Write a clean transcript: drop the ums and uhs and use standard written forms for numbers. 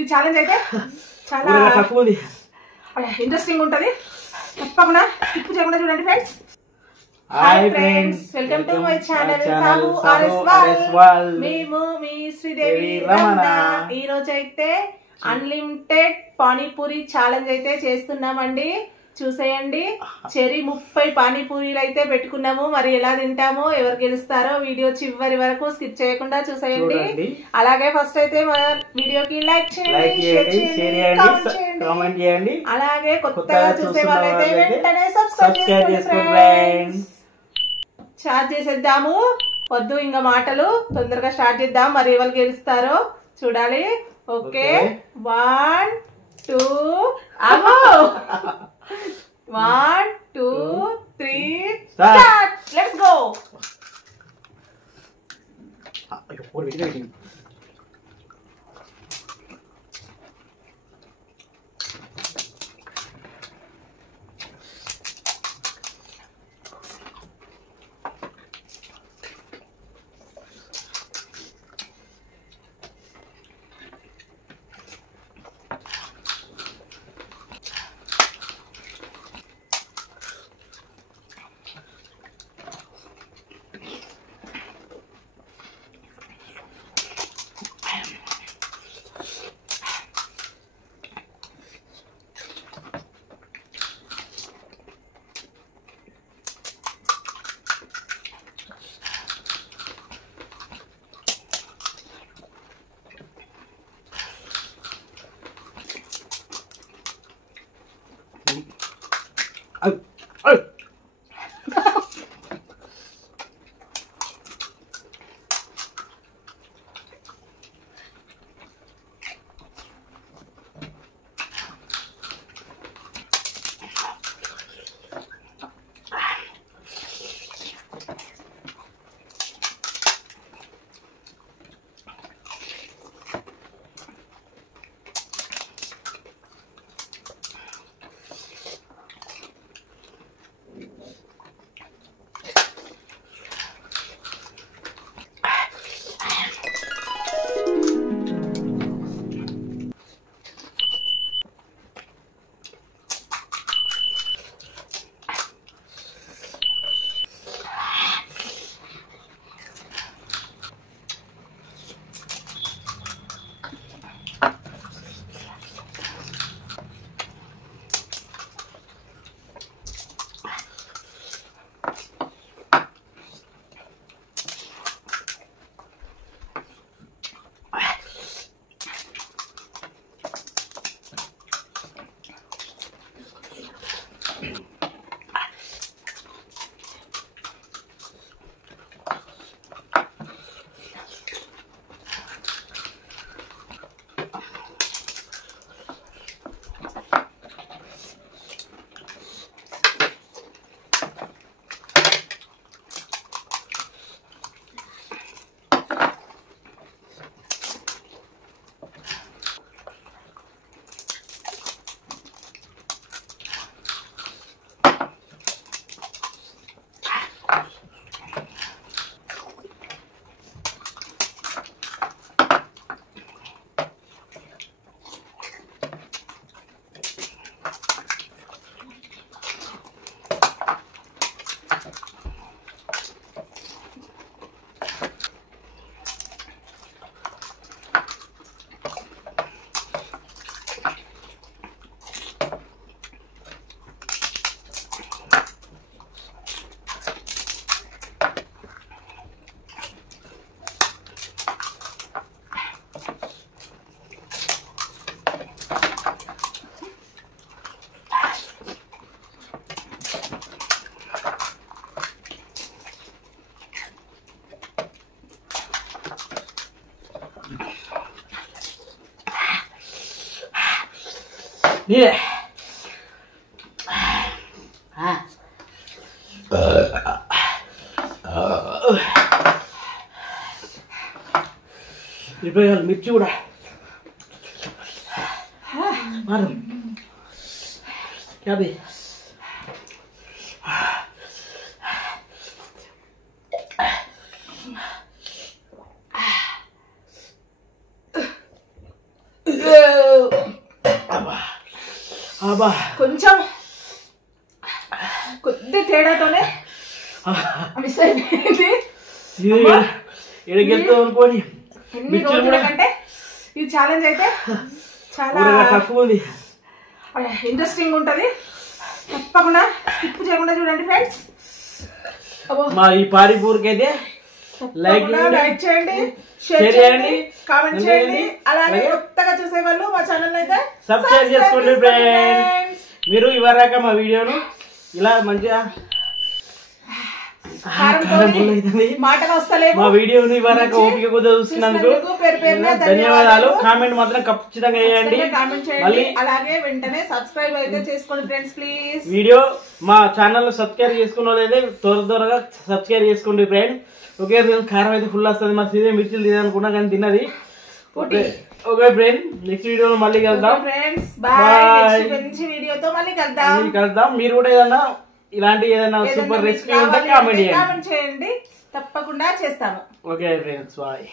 ఈ ఛాలెంజ్ అయితే చాలా ఇంట్రెస్టింగ్ ఉంటుంది. తప్పకుండా స్కిప్ చేయకుండా చూడండి friends. Hi friends, welcome to my channel Sabu RS. మేము మీ శ్రీదేవి రమణ. ఈ రోజు అయితే అన్లిమిటెడ్ పానీపూరి ఛాలెంజ్ అయితే చేస్తున్నామండి. చూసేయండి, చెరి 30 పానీపూరీలు అయితే పెట్టుకున్నాము. మరి ఎలా తింటామో, ఎవరు గెలుస్తారో వీడియో చివరి వరకు స్కిప్ చేయకుండా చూసేయండి. అలాగే ఫస్ట్ అయితే మన వీడియోకి లైక్ చేయండి, కామెంట్ చేయండి. అలాగే కొత్తగా చూసే వాళ్ళైతే వెంటనే సబ్స్క్రైబ్ చేసుకోండి. స్టార్ట్ చేసేద్దాము. వద్దు ఇంకా మాటలు, తొందరగా స్టార్ట్ చేద్దాం. మరి ఎవరు గెలుస్తారో చూడాలి. ఓకే, 1 2 అగో 1 2 3 start. Let's go. Mira. Ibrahim మిర్చి కూడా మారం క్యాబే కొంచెం కొద్ది తేడాతోనే మిస్ అయిపోయింది. అనుకోని ఎన్ని రోజుల కంటే ఈ ఛాలెంజ్ అయితే చాలా ఇంట్రెస్టింగ్ ఉంటది. తప్పకుండా స్కిప్ చేయకుండా చూడండి ఫ్రెండ్స్. మా ఈ పానీపూరికి అయితే లైక్ చేయండి, షేర్ చేయండి, కామెంట్ చేయండి. అలాగే కొత్తగా చూసే వాళ్ళు మా ఛానల్ అయితే సబ్స్క్రైబ్ చేసుకోండి ఫ్రెండ్స్. మీరు ఇవరాక మా వీడియోను ఇలా మంచిగా మాటలు వస్తలేవు. మా వీడియోని ఇవరాక ఓపిక కొద్దిగా చూస్తున్నందుకు ధన్యవాదాలు. కామెంట్ మాత్రం ఖచ్చితంగా చేయండి. అలాగే వెంటనే సబ్స్క్రైబ్ అయితే చేసుకోండి ఫ్రెండ్స్ ప్లీజ్. వీడియో మా ఛానల్ సబ్స్క్రైబ్ చేసుకున్న వాళ్ళైతే త్వరగా సబ్స్క్రైబ్ చేసుకోండి ఫ్రెండ్స్. ఓకే ఫ్రెండ్స్, కారం అయితే ఫుల్ వస్తుంది. మా సీదే మిర్చిలు తిననుకున్నా కానీ తిన్నది. ఓకే ఫ్రెండ్, నెక్స్ట్ వీడియోలో మళ్ళీ కలుద్దాం ఫ్రెండ్స్. బాయ్. మంచి వీడియోతో మళ్ళీ కలుద్దాం. మీరు కూడా ఏదన్నా ఇలాంటి ఏదైనా సూపర్ రెసిపీ ఉంటే కామెంట్ చేయండి. తప్పకుండా చేస్తాము. Okay friends, bye.